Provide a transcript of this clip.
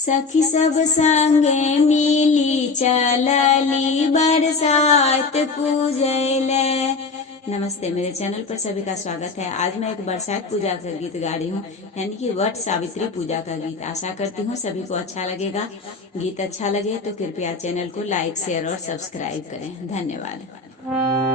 सखी सब संगे मिली चलली बरसात पूजैले। नमस्ते, मेरे चैनल पर सभी का स्वागत है। आज मैं एक बरसात पूजा का गीत गा रही हूँ, यानी कि वट सावित्री पूजा का गीत। आशा करती हूँ सभी को अच्छा लगेगा। गीत अच्छा लगे तो कृपया चैनल को लाइक, शेयर और सब्सक्राइब करें। धन्यवाद।